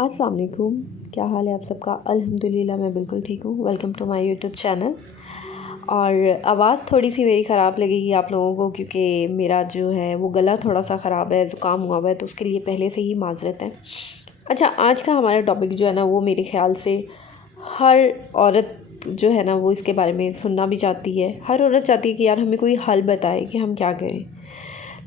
अस्सलाम वालेकुम। क्या हाल है आप सबका? अल्हम्दुलिल्लाह मैं बिल्कुल ठीक हूँ। Welcome to my YouTube channel. और आवाज़ थोड़ी सी मेरी ख़राब लगेगी आप लोगों को, क्योंकि मेरा जो है वो गला थोड़ा सा ख़राब है, ज़ुकाम हुआ हुआ है, तो उसके लिए पहले से ही माज़रत है। अच्छा, आज का हमारा टॉपिक जो है ना, वो मेरे ख़्याल से हर औरत जो है ना वो इसके बारे में सुनना भी चाहती है। हर औरत चाहती है कि यार हमें कोई हल बताए कि हम क्या करें।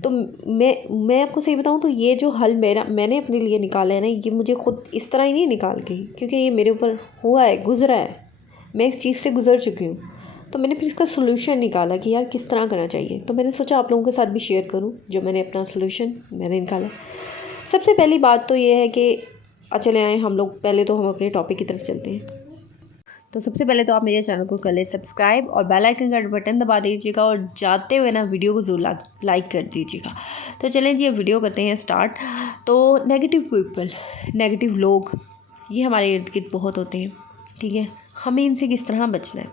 तो मैं आपको सही बताऊँ तो ये जो हल मैंने अपने लिए निकाला है ना, ये मुझे खुद इस तरह ही नहीं निकाल के, क्योंकि ये मेरे ऊपर हुआ है, गुज़रा है, मैं इस चीज़ से गुज़र चुकी हूँ। तो मैंने फिर इसका सोल्यूशन निकाला कि यार किस तरह करना चाहिए। तो मैंने सोचा आप लोगों के साथ भी शेयर करूँ जो मैंने अपना सोल्यूशन मैंने निकाला। सबसे पहली बात तो ये है कि चले आए हम लोग, पहले तो हम अपने टॉपिक की तरफ चलते हैं। तो सबसे पहले तो आप मेरे चैनल को कर लें सब्सक्राइब और बेल आइकन का बटन दबा दीजिएगा, और जाते हुए ना वीडियो को ज़रूर लाइक कर दीजिएगा। तो चलें जी, ये वीडियो करते हैं स्टार्ट। तो नेगेटिव पीपल, नेगेटिव लोग, ये हमारे इर्द गिर्द बहुत होते हैं, ठीक है। हमें इनसे किस तरह बचना है?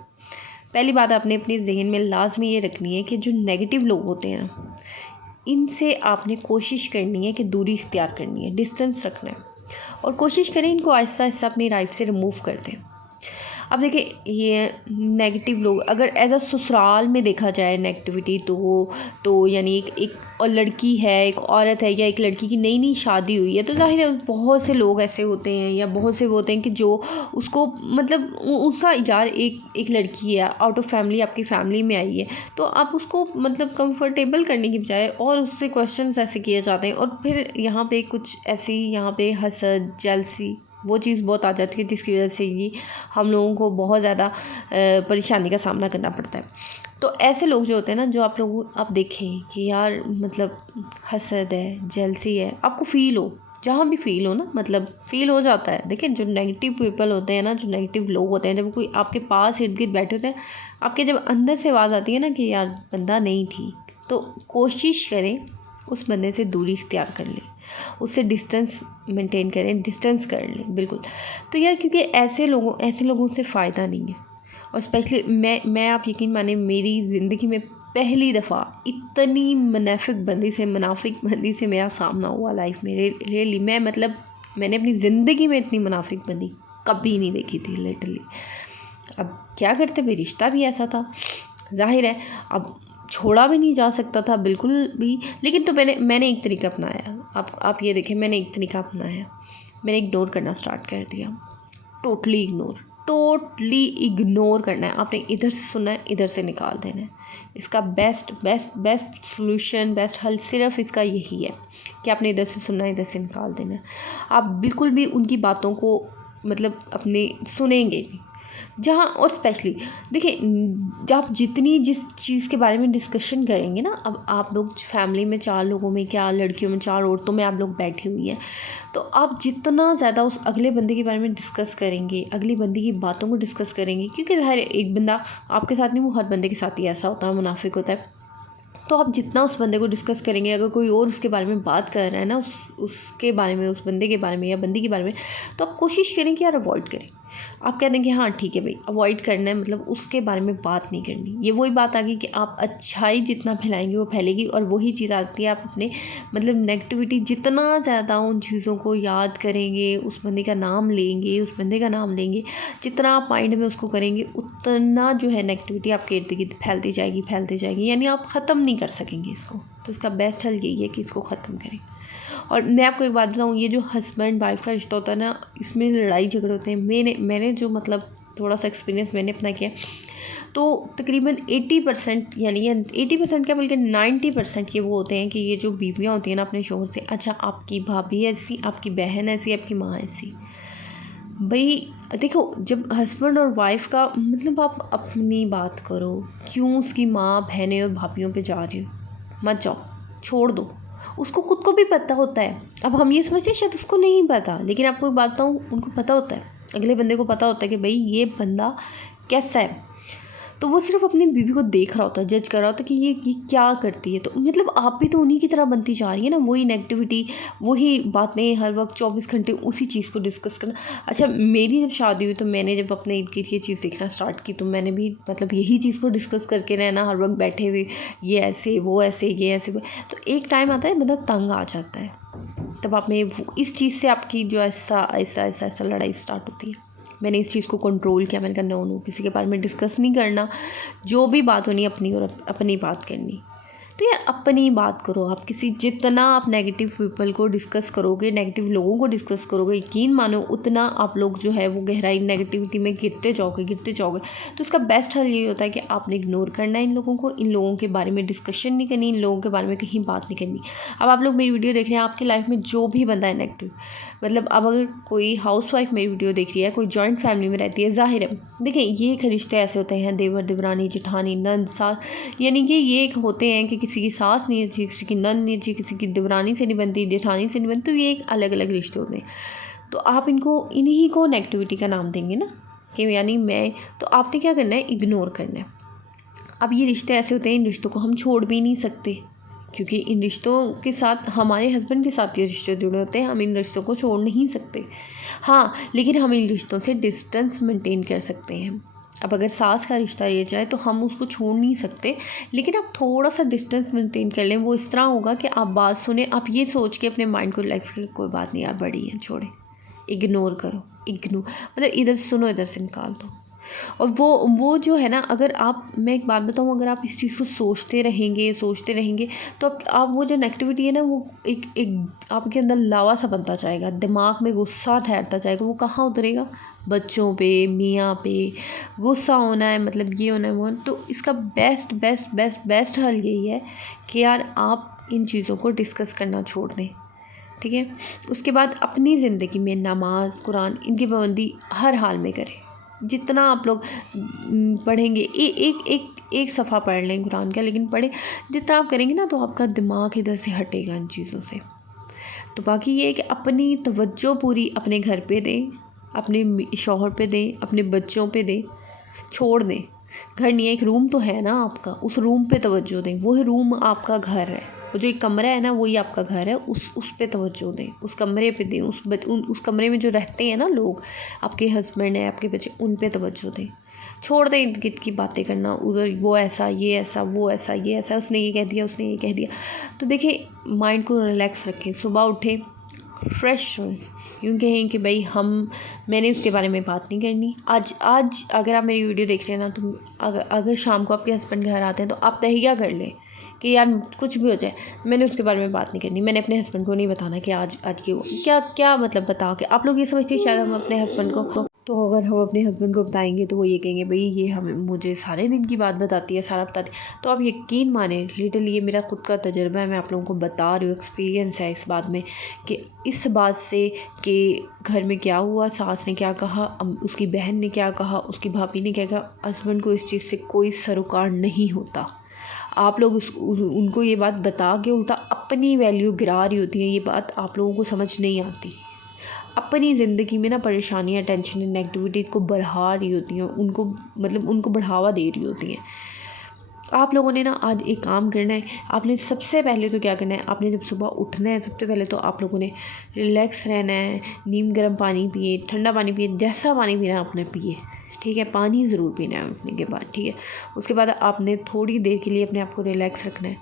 पहली बात आपने अपने जहन में लाजमी ये रखनी है कि जो नेगेटिव लोग होते हैं ना, इनसे आपने कोशिश करनी है कि दूरी इख्तियार करनी है, डिस्टेंस रखना है, और कोशिश करें इनको आहिस्ता आहिस्ता अपनी लाइफ से रिमूव कर दें। अब देखिए, ये नेगेटिव लोग अगर एज अ ससुराल में देखा जाए नेगेटिविटी, तो यानी एक और लड़की है, एक औरत है, या एक लड़की की नई नई शादी हुई है, तो ज़ाहिर है बहुत से लोग ऐसे होते हैं, या बहुत से वो होते हैं कि जो उसको मतलब उसका यार एक लड़की है आउट ऑफ फैमिली, आपकी फैमिली में आई है, तो आप उसको मतलब कंफर्टेबल करने की बजाय और उससे क्वेश्चंस ऐसे किए जाते हैं, और फिर यहाँ पे कुछ ऐसी यहाँ पे हसद, जेलसी, वो चीज़ बहुत आ जाती है, जिसकी वजह से ये हम लोगों को बहुत ज़्यादा परेशानी का सामना करना पड़ता है। तो ऐसे लोग जो होते हैं ना, जो आप देखें कि यार मतलब हसद है, जेलसी है, आपको फ़ील हो, जहाँ भी फ़ील हो ना, मतलब फ़ील हो जाता है। देखिए, जो नेगेटिव पीपल होते हैं ना, जो नेगेटिव लोग होते हैं, जब कोई आपके पास इर्द गिर्द बैठे होते हैं, आपके जब अंदर से आवाज़ आती है ना कि यार बंदा नहीं ठीक, तो कोशिश करें उस बंदे से दूरी इख्तियार कर लें, उससे डिस्टेंस मेंटेन करें, डिस्टेंस कर लें बिल्कुल। तो यार क्योंकि ऐसे लोगों से फ़ायदा नहीं है। और स्पेशली मैं आप यकीन माने, मेरी ज़िंदगी में पहली दफ़ा इतनी मुनाफिक बंदी से मेरा सामना हुआ लाइफ में। रियली मैं मतलब मैंने अपनी ज़िंदगी में इतनी मुनाफिक बंदी कभी नहीं देखी थी लिटरली। अब क्या करते, भाई रिश्ता भी ऐसा था, जाहिर है अब छोड़ा भी नहीं जा सकता था बिल्कुल भी। लेकिन तो मैंने एक तरीका अपनाया। आप ये देखें, मैंने एक तरीका अपनाया, मैंने इग्नोर करना स्टार्ट कर दिया। टोटली इग्नोर करना है। आपने इधर से सुनना है, इधर से निकाल देना है। इसका बेस्ट सोल्यूशन, बेस्ट हल सिर्फ इसका यही है कि आपने इधर से सुनना है, इधर से निकाल देना है। आप बिल्कुल भी उनकी बातों को मतलब अपने सुनेंगे नहीं। जहाँ और स्पेशली देखिए, जब आप जितनी जिस चीज़ के बारे में डिस्कशन करेंगे ना, अब आप लोग फैमिली में 4 लोगों में, क्या लड़कियों में 4 औरतों में आप लोग बैठी हुई हैं, तो आप जितना ज़्यादा उस अगले बंदे के बारे में डिस्कस करेंगे, अगली बंदे की बातों को डिस्कस करेंगे, क्योंकि ज़ाहिर है एक बंदा आपके साथ नहीं, वो हर बंदे के साथ ही ऐसा होता है, मुनाफिक होता है। तो आप जितना उस बंदे को डिस्कस करेंगे, अगर कोई और उसके बारे में बात कर रहा है ना, उसके बारे में, उस बंदे के बारे में या बंदी के बारे में, तो आप कोशिश करें कि यार अवॉइड करें। आप कह देंगे हाँ ठीक है भाई, अवॉइड करना है, मतलब उसके बारे में बात नहीं करनी। ये वही बात आ गई कि आप अच्छाई जितना फैलाएंगे वो फैलेगी, और वही चीज़ आती है, आप अपने मतलब नेगेटिविटी जितना ज़्यादा उन चीज़ों को याद करेंगे, उस बंदे का नाम लेंगे, जितना आप माइंड में उसको करेंगे, उतना जो है नेगेटिविटी आपके इर्द गिर्द फैलती जाएगी, यानी आप ख़त्म नहीं कर सकेंगे इसको। तो इसका बेस्ट हल यही है कि इसको ख़त्म करें। और मैं आपको एक बात बताऊँ, ये जो हस्बैंड वाइफ का रिश्ता होता है ना, इसमें लड़ाई झगड़े होते हैं। मैंने जो मतलब थोड़ा सा एक्सपीरियंस मैंने अपना किया, तो तकरीबन 80% यानी 80% क्या बल्कि 90% ये वो होते हैं कि ये जो बीवियाँ होती हैं ना अपने शोहर से, अच्छा आपकी भाभी ऐसी, आपकी बहन ऐसी, आपकी माँ ऐसी। भाई देखो, जब हस्बैंड और वाइफ का मतलब, आप अपनी बात करो, क्यों उसकी माँ, बहनें और भाभियों पे जा रहे हो? मत जाओ, छोड़ दो। उसको खुद को भी पता होता है। अब हम ये समझते हैं शायद उसको नहीं पता, लेकिन आपको एक बात बताऊँ, उनको पता होता है, अगले बंदे को पता होता है कि भाई ये बंदा कैसा है। तो वो सिर्फ अपनी बीवी को देख रहा होता है, जज कर रहा होता है कि ये क्या करती है। तो मतलब आप भी तो उन्हीं की तरह बनती जा रही है ना, वही नेगेटिविटी, वही बातें, हर वक्त 24 घंटे उसी चीज़ को डिस्कस करना। अच्छा, मेरी जब शादी हुई तो मैंने जब अपने इर्द गिर्द ये चीज़ देखना स्टार्ट की, तो मैंने भी मतलब यही चीज़ को डिस्कस करके रहना, हर वक्त बैठे हुए, ये ऐसे वो ऐसे, ये ऐसे वो। तो एक टाइम आता है बंदा तंग आ जाता है, तब आप में इस चीज़ से आपकी जो ऐसा ऐसा ऐसा ऐसा लड़ाई स्टार्ट होती है। मैंने इस चीज़ को कंट्रोल किया, मैंने कहा नो, किसी के बारे में डिस्कस नहीं करना, जो भी बात होनी अपनी और अपनी बात करनी। तो यार अपनी बात करो आप। जितना आप नेगेटिव पीपल को डिस्कस करोगे, नेगेटिव लोगों को डिस्कस करोगे, यकीन मानो उतना आप लोग जो है वो गहराई नेगेटिविटी में गिरते जाओगे। तो इसका बेस्ट हल यही होता है कि आपने इग्नोर करना है इन लोगों को, इन लोगों के बारे में डिस्कशन नहीं करनी, इन लोगों के बारे में कहीं बात नहीं करनी। अब आप लोग मेरी वीडियो देख रहे हैं, आपकी लाइफ में जो भी बंदा है नेगेटिव, मतलब अब अगर कोई हाउसवाइफ मेरी वीडियो देख रही है, कोई जॉइंट फैमिली में रहती है, ज़ाहिर है देखिए ये रिश्ते ऐसे होते हैं, देवर देवरानी जेठानी नंद सास, यानी कि ये होते हैं कि किसी की सास नहीं अच्छी, किसी की नंद नहीं अच्छी, किसी की देवरानी से नहीं बनती, जेठानी से नहीं बनती, तो ये एक अलग अलग रिश्ते होते हैं। तो आप इन्हीं को नेगेटिविटी का नाम देंगे ना, कि यानी मैं, तो आपने क्या करना है, इग्नोर करना है। अब ये रिश्ते ऐसे होते हैं, इन रिश्तों को हम छोड़ भी नहीं सकते, क्योंकि इन रिश्तों के साथ हमारे हस्बैंड के साथ ये रिश्ते जुड़े होते हैं, हम इन रिश्तों को छोड़ नहीं सकते। हाँ, लेकिन हम इन रिश्तों से डिस्टेंस मेंटेन कर सकते हैं। अब अगर सास का रिश्ता ये जाए तो हम उसको छोड़ नहीं सकते, लेकिन आप थोड़ा सा डिस्टेंस मेंटेन कर लें। वो इस तरह होगा कि आप बात सुने, आप ये सोच के अपने माइंड को रिलैक्स करें, कोई बात नहीं यार, बड़ी है, छोड़े, इग्नोर करो। मतलब इधर सुनो, इधर से निकाल दो। और वो जो है ना, अगर मैं एक बात बताऊँ, अगर आप इस चीज़ को सोचते रहेंगे तो आप वो जो नेगेटिविटी है ना, वो एक आपके अंदर लावा सा बनता जाएगा, दिमाग में गुस्सा ठहरता जाएगा। वो कहाँ उतरेगा? बच्चों पे, मियाँ पे गुस्सा होना है, मतलब ये होना है वो। तो इसका बेस्ट हल यही है कि यार आप इन चीज़ों को डिस्कस करना छोड़ दें, ठीक है। उसके बाद अपनी ज़िंदगी में नमाज कुरान इनकी पाबंदी हर हाल में करें। जितना आप लोग पढ़ेंगे, एक सफ़ा पढ़ लें कुरान का, लेकिन पढ़ें, जितना आप करेंगे ना, तो आपका दिमाग इधर से हटेगा इन चीज़ों से। तो बाकी ये है कि अपनी तवज्जो पूरी अपने घर पे दें, अपने शौहर पे दें, अपने बच्चों पे दें, छोड़ दें। घर नहीं है, एक रूम तो है ना आपका, उस रूम पे तवज्जो दें। वो रूम आपका घर है, वो जो एक कमरा है ना, वही आपका घर है, उस पे तवज्जो दें, उस कमरे पे दें, उस कमरे में जो रहते हैं ना लोग, आपके हस्बैंड है, आपके बच्चे, उन पे तवज्जो दें। छोड़ दें इर्द गिर्द की बातें करना, उधर वो ऐसा, ये ऐसा, वो ऐसा, ये ऐसा, उसने ये कह दिया। तो देखिए, माइंड को रिलैक्स रखें, सुबह उठे फ्रेश हों, यूँ कहें कि भाई मैंने उसके बारे में बात नहीं करनी। आज अगर आप मेरी वीडियो देख रहे हैं ना, तो अगर शाम को आपके हस्बैंड घर आते हैं, तो आप तहैया कर लें कि यार कुछ भी हो जाए, मैंने उसके बारे में बात नहीं करनी, मैंने अपने हस्बैंड को नहीं बताना कि आज की वो क्या मतलब बता के। आप लोग ये समझते हैं शायद हम अपने हस्बैंड को, तो अगर हम अपने हस्बैंड को बताएंगे तो वो ये कहेंगे भाई ये मुझे सारे दिन की बात बताती है, सारा बताती है। तो आप यकीन माने, लिटरली ये मेरा खुद का तजुर्बा है, मैं आप लोगों को बता रही हूँ, एक्सपीरियंस है इस बात में, कि इस बात से कि घर में क्या हुआ, सास ने क्या कहा, उसकी बहन ने क्या कहा, उसकी भाभी ने क्या कहा, हस्बैंड को इस चीज़ से कोई सरोकार नहीं होता। आप लोग उनको ये बात बता के उल्टा अपनी वैल्यू गिरा रही होती है। ये बात आप लोगों को समझ नहीं आती। अपनी ज़िंदगी में ना परेशानियाँ, टेंशन, नेगेटिविटी को बढ़ा रही होती हैं, उनको बढ़ावा दे रही होती हैं। आप लोगों ने ना आज एक काम करना है। आपने सबसे पहले तो क्या करना है, आपने जब सुबह उठना है, सबसे पहले तो आप लोगों ने रिलैक्स रहना है। नीम गर्म पानी पिए, ठंडा पानी पिए, जैसा पानी पीना है आपने पिए, ठीक है। पानी ज़रूर पीना है उठने के बाद, ठीक है। उसके बाद आपने थोड़ी देर के लिए अपने आप को रिलैक्स रखना है।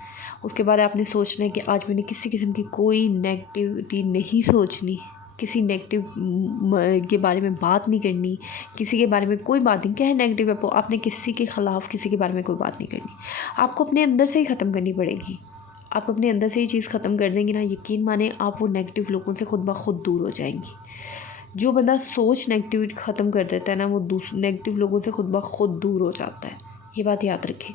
उसके बाद आपने सोचना है कि आज मैंने किसी किस्म की कोई नेगेटिविटी नहीं सोचनी, किसी नेगेटिव के बारे में बात नहीं करनी, किसी के बारे में कोई बात नहीं। क्या है नेगेटिव है, वो आपने किसी के ख़िलाफ़ किसी के बारे में कोई बात नहीं करनी। आपको अपने अंदर से ही ख़त्म करनी पड़ेगी। आप अपने अंदर से ही चीज़ ख़त्म कर देंगे ना, यकीन माने आप वो नेगेटिव लोगों से खुद ब खुद दूर हो जाएंगी। जो बंदा सोच नेगेटिविटी ख़त्म कर देता है ना, वो नेगेटिव लोगों से खुद ब खुद दूर हो जाता है। ये बात याद रखें।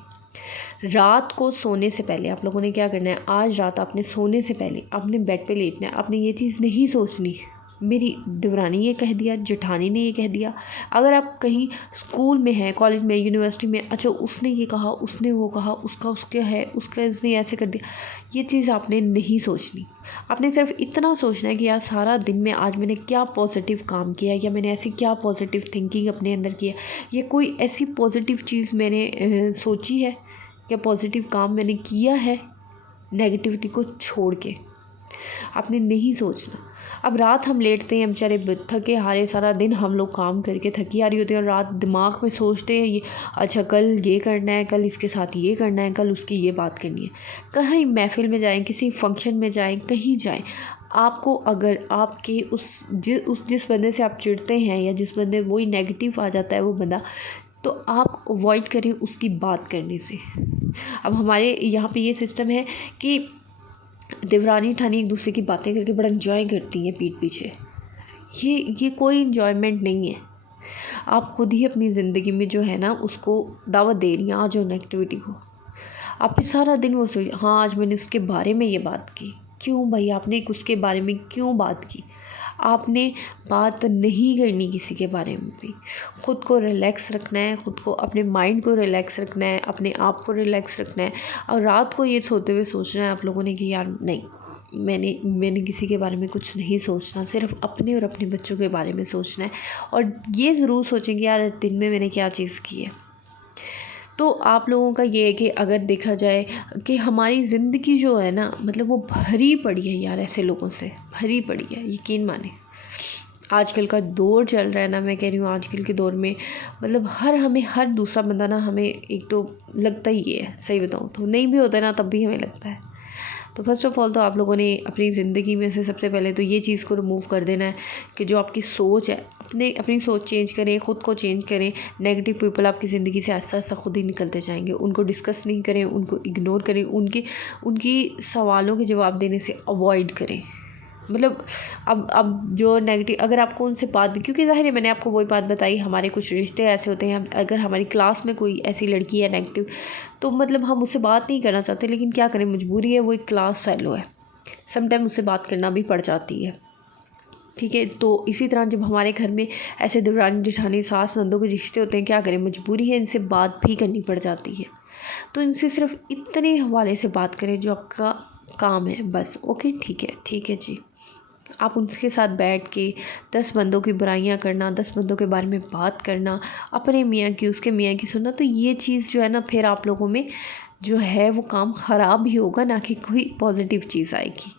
रात को सोने से पहले आप लोगों ने क्या करना है, आज रात आपने सोने से पहले अपने बेड पे लेटना है। आपने ये चीज़ नहीं सोचनी मेरी देवरानी ये कह दिया, जेठानी ने ये कह दिया। अगर आप कहीं स्कूल में हैं, कॉलेज में, यूनिवर्सिटी में, अच्छा उसने ये कहा, उसने वो कहा, उसने ऐसे कर दिया, ये चीज़ आपने नहीं सोचनी। आपने सिर्फ इतना सोचना है कि यार सारा दिन में आज मैंने क्या पॉजिटिव काम किया, या मैंने ऐसी क्या पॉजिटिव थिंकिंग अपने अंदर किया, या कोई ऐसी पॉजिटिव चीज़ मैंने सोची है, या पॉजिटिव काम मैंने किया है नेगेटिविटी को छोड़ के। आपने नहीं सोचना। अब रात हम लेटते हैं बेचारे थके हारे, सारा दिन हम लोग काम करके थकी हारी होते हैं, और रात दिमाग में सोचते हैं ये अच्छा कल ये करना है, कल इसके साथ ये करना है, कल उसकी ये बात करनी है। कहीं महफिल में जाएं, किसी फंक्शन में जाएं, कहीं जाएं, आपको अगर आपके जिस बंदे से आप चिढ़ते हैं या जिस बंदे वही नेगेटिव आ जाता है वो बंदा, तो आप अवॉइड करें उसकी बात करने से। अब हमारे यहाँ पे ये सिस्टम है कि देवरानी ठानी एक दूसरे की बातें करके बड़ा एंजॉय करती हैं पीठ पीछे। ये कोई एंजॉयमेंट नहीं है। आप खुद ही अपनी ज़िंदगी में जो है ना उसको दावत दे रही हैं आज और नेगेटिविटी को। आप फिर सारा दिन वो सोच, हाँ आज मैंने उसके बारे में ये बात की। क्यों भाई आपने उसके बारे में क्यों बात की? आपने बात नहीं करनी किसी के बारे में भी। ख़ुद को रिलैक्स रखना है, ख़ुद को अपने माइंड को रिलैक्स रखना है, अपने आप को रिलैक्स रखना है। और रात को ये सोते हुए सोचना है आप लोगों ने कि यार नहीं, मैंने किसी के बारे में कुछ नहीं सोचना, सिर्फ अपने और अपने बच्चों के बारे में सोचना है। और ये ज़रूर सोचें कि यार दिन में मैंने क्या चीज़ की है। तो आप लोगों का ये है कि अगर देखा जाए कि हमारी ज़िंदगी जो है ना, मतलब वो भरी पड़ी है यार ऐसे लोगों से, भरी पड़ी है। यकीन माने आजकल का दौर चल रहा है ना, मैं कह रही हूँ आजकल के दौर में मतलब हर दूसरा बंदा ना हमें एक तो लगता ही है, सही बताऊँ तो नहीं भी होता है ना तब भी हमें लगता है। तो फर्स्ट ऑफ़ ऑल तो आप लोगों ने अपनी ज़िंदगी में से सबसे पहले तो ये चीज़ को रिमूव कर देना है कि जो आपकी सोच है अपनी सोच चेंज करें, ख़ुद को चेंज करें। नेगेटिव पीपल आपकी ज़िंदगी से आहिस्ता आहिस्ता खुद ही निकलते जाएंगे। उनको डिस्कस नहीं करें, उनको इग्नोर करें, उनकी सवालों के जवाब देने से अवॉइड करें। मतलब अब जो नेगेटिव अगर आपको उनसे बात भी, क्योंकि ज़ाहिर है मैंने आपको वही बात बताई, हमारे कुछ रिश्ते ऐसे होते हैं, अगर हमारी क्लास में कोई ऐसी लड़की है नेगेटिव, तो मतलब हम उससे बात नहीं करना चाहते, लेकिन क्या करें, मजबूरी है, वो एक क्लास फेलो है, समटाइम उससे बात करना भी पड़ जाती है। ठीक है, तो इसी तरह जब हमारे घर में ऐसे देवरानी जेठानी सास नंदों के रिश्ते होते हैं, क्या करें, मजबूरी है, इनसे बात भी करनी पड़ जाती है। तो इनसे सिर्फ इतने हवाले से बात करें जो आपका काम है बस। ओके, ठीक है जी। आप उनके साथ बैठ के 10 बंदों की बुराइयां करना, 10 बंदों के बारे में बात करना, अपने मियाँ की उसके मियाँ की सुनना, तो ये चीज़ जो है ना फिर आप लोगों में जो है वो काम ख़राब ही होगा, ना कि कोई पॉजिटिव चीज़ आएगी।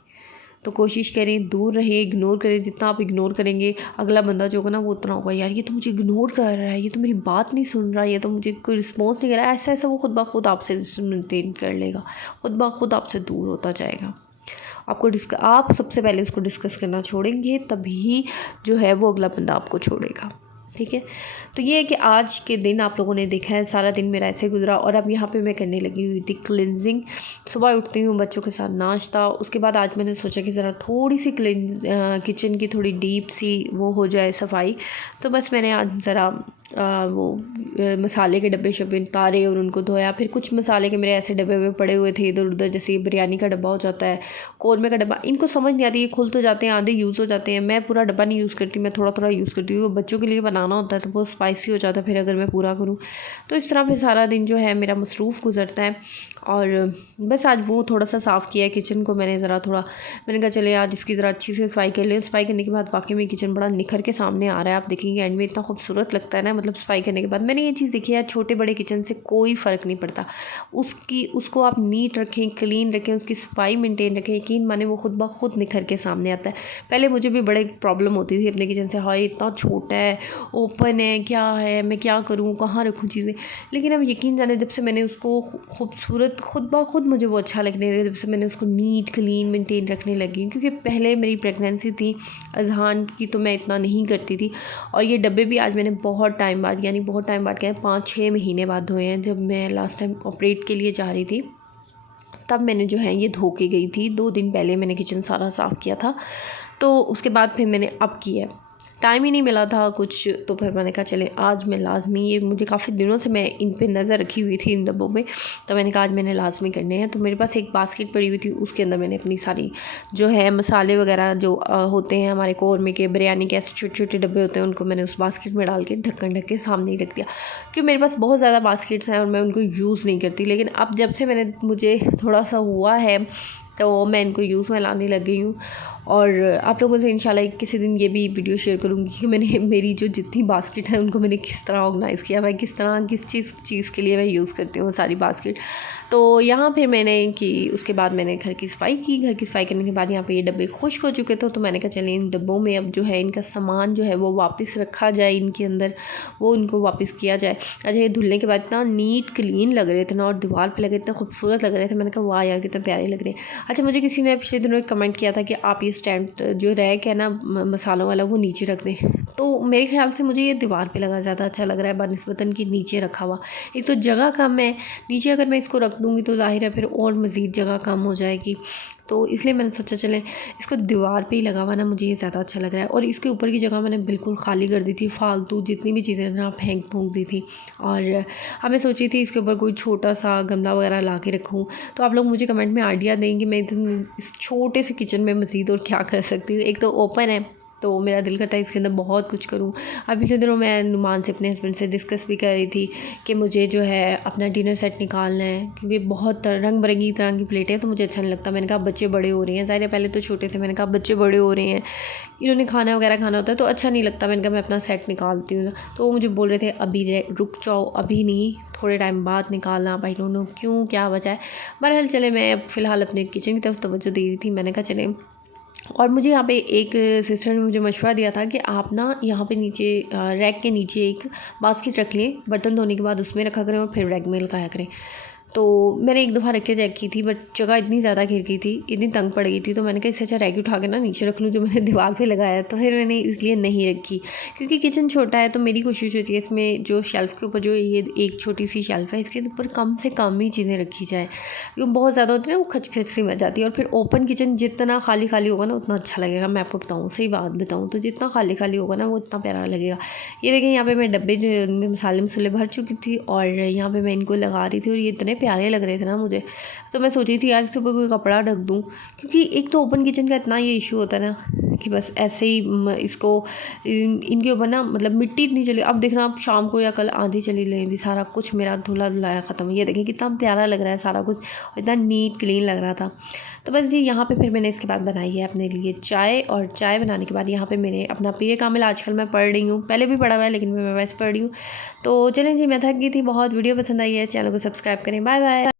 तो कोशिश करें दूर रहें, इग्नोर करें। जितना आप इग्नोर करेंगे अगला बंदा जो होगा ना वो उतना होगा, यार ये तो मुझे इग्नोर कर रहा है, ये तो मेरी बात नहीं सुन रहा है, ये तो मुझे कोई रिस्पॉन्स नहीं कर रहा है। ऐसा वो खुद ब खुद आपसे मेंटेन कर लेगा, खुद ब खुद आपसे दूर होता जाएगा। आप सबसे पहले उसको डिस्कस करना छोड़ेंगे तभी जो है वो अगला बंदा आपको छोड़ेगा। ठीक है, तो ये है कि आज के दिन आप लोगों ने देखा है सारा दिन मेरा ऐसे गुजरा। और अब यहाँ पे मैं करने लगी हुई थी क्लिनजिंग। सुबह उठती हूँ, बच्चों के साथ नाश्ता, उसके बाद आज मैंने सोचा कि ज़रा थोड़ी सी किचन की थोड़ी डीप सी वो हो जाए सफाई। तो बस मैंने आज ज़रा मसाले के डब्बे शब्बे उतारे और उनको धोया। फिर कुछ मसाले के मेरे ऐसे डब्बे में पड़े हुए थे इधर उधर, जैसे बिरयानी का डब्बा हो जाता है, कौरमे का डब्बा, इनको समझ नहीं आती, ये खुल तो जाते हैं, आधे यूज़ हो जाते हैं। मैं पूरा डब्बा नहीं यूज़ करती, मैं थोड़ा थोड़ा यूज़ करती हूँ। बच्चों के लिए बनाना होता है तो बहुत स्पाइसी हो जाता है फिर अगर मैं पूरा करूँ। तो इस तरह फिर सारा दिन जो है मेरा मसरूफ़ गुजरता है। और बस आज वो थोड़ा सा साफ़ किया है किचन को मैंने, मैंने कहा चले आज इसकी ज़रा अच्छी से सफाई कर लें। सफाई करने के बाद वाकई में किचन बड़ा निखर के सामने आ रहा है। आप देखेंगे एंड में इतना खूबसूरत लगता है ना, मतलब सफाई करने के बाद मैंने ये चीज़ देखी है, छोटे बड़े किचन से कोई फ़र्क नहीं पड़ता। उसको आप नीट रखें, क्लीन रखें, उसकी सफाई मेंटेन रखें, यकीन माने वो खुद ब खुद निखर के सामने आता है। पहले मुझे भी बड़े प्रॉब्लम होती थी अपने किचन से, हाय इतना छोटा है, ओपन है, क्या है, मैं क्या करूँ, कहाँ रखूँ चीज़ें। लेकिन अब यकीन जाने जब से मैंने उसको खूबसूरत खुद ब खुद मुझे वो अच्छा लगने लगा, जब से मैंने उसको नीट क्लीन मेंटेन रखने लगी। क्योंकि पहले मेरी प्रेगनेंसी थी अजहान की तो मैं इतना नहीं करती थी। और ये डब्बे भी आज मैंने बहुत टाइम बाद, यानी बहुत टाइम बाद क्या है, 5-6 महीने बाद धोए हैं। जब मैं लास्ट टाइम ऑपरेट के लिए जा रही थी तब मैंने जो है ये धो के गई थी। 2 दिन पहले मैंने किचन सारा साफ़ किया था, तो उसके बाद फिर मैंने अब किया। टाइम ही नहीं मिला था कुछ, तो फिर मैंने कहा चले आज मैं लाजमी, ये मुझे काफ़ी दिनों से मैं इन पे नज़र रखी हुई थी इन डब्बों में, तो मैंने कहा आज मैंने लाजमी करने हैं। तो मेरे पास एक बास्केट पड़ी हुई थी, उसके अंदर मैंने अपनी सारी जो है मसाले वगैरह जो होते हैं हमारे कौरमे के, बिरयानी के, ऐसे छोटे छोटे डब्बे होते हैं, उनको मैंने उस बास्केट में डाल के ढक्कन ढक के सामने ही रख दिया। क्योंकि मेरे पास बहुत ज़्यादा बास्केट्स हैं और मैं उनको यूज़ नहीं करती। लेकिन अब जब से मुझे थोड़ा सा हुआ है तो मैं इनको यूज़ में लाने लग गई हूँ। और आप लोगों से इंशाल्लाह किसी दिन ये भी वीडियो शेयर करूँगी कि मैंने मेरी जो जितनी बास्केट है उनको मैंने किस तरह ऑर्गेनाइज़ किया, मैं किस तरह किस चीज़ के लिए मैं यूज़ करती हूँ सारी बास्केट। तो यहाँ फिर मैंने कि उसके बाद मैंने घर की सफाई की। घर की सफाई करने के बाद यहाँ पे ये डब्बे खुश्क हो चुके थे, तो मैंने कहा चलिए इन डब्बों में अब जो है इनका सामान जो है वो वापस रखा जाए, इनके अंदर वो इनको वापस किया जाए। अच्छा, ये धुलने के बाद इतना नीट क्लीन लग रहे थे ना, और दीवार पे लगे इतना खूबसूरत लग रहे थे, मैंने कहा वाह यार कितने प्यारे लग रहे हैं। अच्छा, मुझे किसी ने पिछले दिनों एक कमेंट किया था कि आप ये स्टैंड जो रैक है ना मसालों वाला, वो नीचे रख दें। तो मेरे ख्याल से मुझे ये दीवार पे लगा ज़्यादा अच्छा लग रहा है बनिस्बतन कि नीचे रखा हुआ। एक तो जगह कम है, नीचे अगर मैं इसको रख दूँगी तो ज़ाहिर है फिर और मज़ीद जगह कम हो जाएगी। तो इसलिए मैंने सोचा चले इसको दीवार पे ही लगा हुआ ना, मुझे ये ज़्यादा अच्छा लग रहा है। और इसके ऊपर की जगह मैंने बिल्कुल खाली कर दी थी, फालतू जितनी भी चीज़ें ना फेंक फूंक दी थी। और अब मैं सोची थी इसके ऊपर कोई छोटा सा गमला वगैरह ला के रखूँ। तो आप लोग मुझे कमेंट में आइडिया दें कि मैं इस छोटे से किचन में मज़ीद और क्या कर सकती हूँ। एक तो ओपन है, तो मेरा दिल करता है इसके अंदर बहुत कुछ करूँ। अभी पिछले दिनों मैं नुमान से, अपने हस्बैंड से डिस्कस भी कर रही थी कि मुझे जो है अपना डिनर सेट निकालना है, क्योंकि बहुत रंग बिरंगी तरह की प्लेटें हैं तो मुझे अच्छा नहीं लगता। मैंने कहा बच्चे बड़े हो रहे हैं, ज़ाहिर है पहले तो छोटे थे, मैंने कहा बच्चे बड़े हो रहे हैं, इन्होंने खाना वगैरह खाना होता है तो अच्छा नहीं लगता। मैंने कहा मैं अपना सेट निकालती हूँ। तो वो मुझे बोल रहे थे अभी रुक जाओ, अभी नहीं, थोड़े टाइम बाद निकालना। आई डोंट नो क्यों, क्या वजह है। बहरहाल चले, मैं फ़िलहाल अपने किचन की तरफ तवज्जो दे रही थी। मैंने कहा चले, और मुझे यहाँ पे एक सिस्टर ने मुझे मशवरा दिया था कि आप ना यहाँ पे नीचे रैक के नीचे एक बास्केट रख लें, बर्तन धोने के बाद उसमें रखा करें और फिर रैक में लगाया करें। तो मैंने एक दफ़ा रख के चेक की थी, बट जगह इतनी ज़्यादा घिर गई थी, इतनी तंग पड़ गई थी, तो मैंने कहा इससे अच्छा रैक उठा के ना नीचे रख लूँ जो मैंने दीवार पे लगाया। तो फिर मैंने इसलिए नहीं रखी, क्योंकि किचन छोटा है। तो मेरी कोशिश होती है इसमें जो शेल्फ़ के ऊपर जो ये एक छोटी सी शेल्फ़ है, इसके ऊपर कम से कम ही चीज़ें रखी जाए, क्योंकि बहुत ज़्यादा होती है ना वो खच खच सी मच जाती है। और फिर ओपन किचन जितना खाली खाली होगा ना उतना अच्छा लगेगा। मैं आपको बताऊँ, सही बात बताऊँ तो जितना खाली खाली होगा ना वो उतना प्यारा लगेगा। ये देखें, यहाँ पे मैं डब्बे जो उनमें मसाले मसाले भर चुकी थी और यहाँ पे मैं इनको लगा रही थी, और ये इतने प्यारे लग रहे थे ना मुझे। तो मैं सोची थी यार इसके ऊपर कोई कपड़ा ढक दूँ, क्योंकि एक तो ओपन किचन का इतना ये इशू होता है ना कि बस ऐसे ही इसको इनके ऊपर ना मतलब मिट्टी इतनी चली। अब देखना, अब शाम को या कल आंधी चली लेगी, सारा कुछ मेरा धुला धुलाया ख़त्म। ये देखें कितना प्यारा लग रहा है सारा कुछ, इतना नीट क्लीन लग रहा था। तो बस ये यहाँ पे फिर मैंने इसके बाद बनाई है अपने लिए चाय, और चाय बनाने के बाद यहाँ पे मैंने अपना पीरे कामिल आजकल मैं पढ़ रही हूँ, पहले भी पढ़ा हुआ है लेकिन मैं वैसे पढ़ रही हूँ। तो चलें जी, मैं थक गई थी बहुत। वीडियो पसंद आई है, चैनल को सब्सक्राइब करें। Bye bye.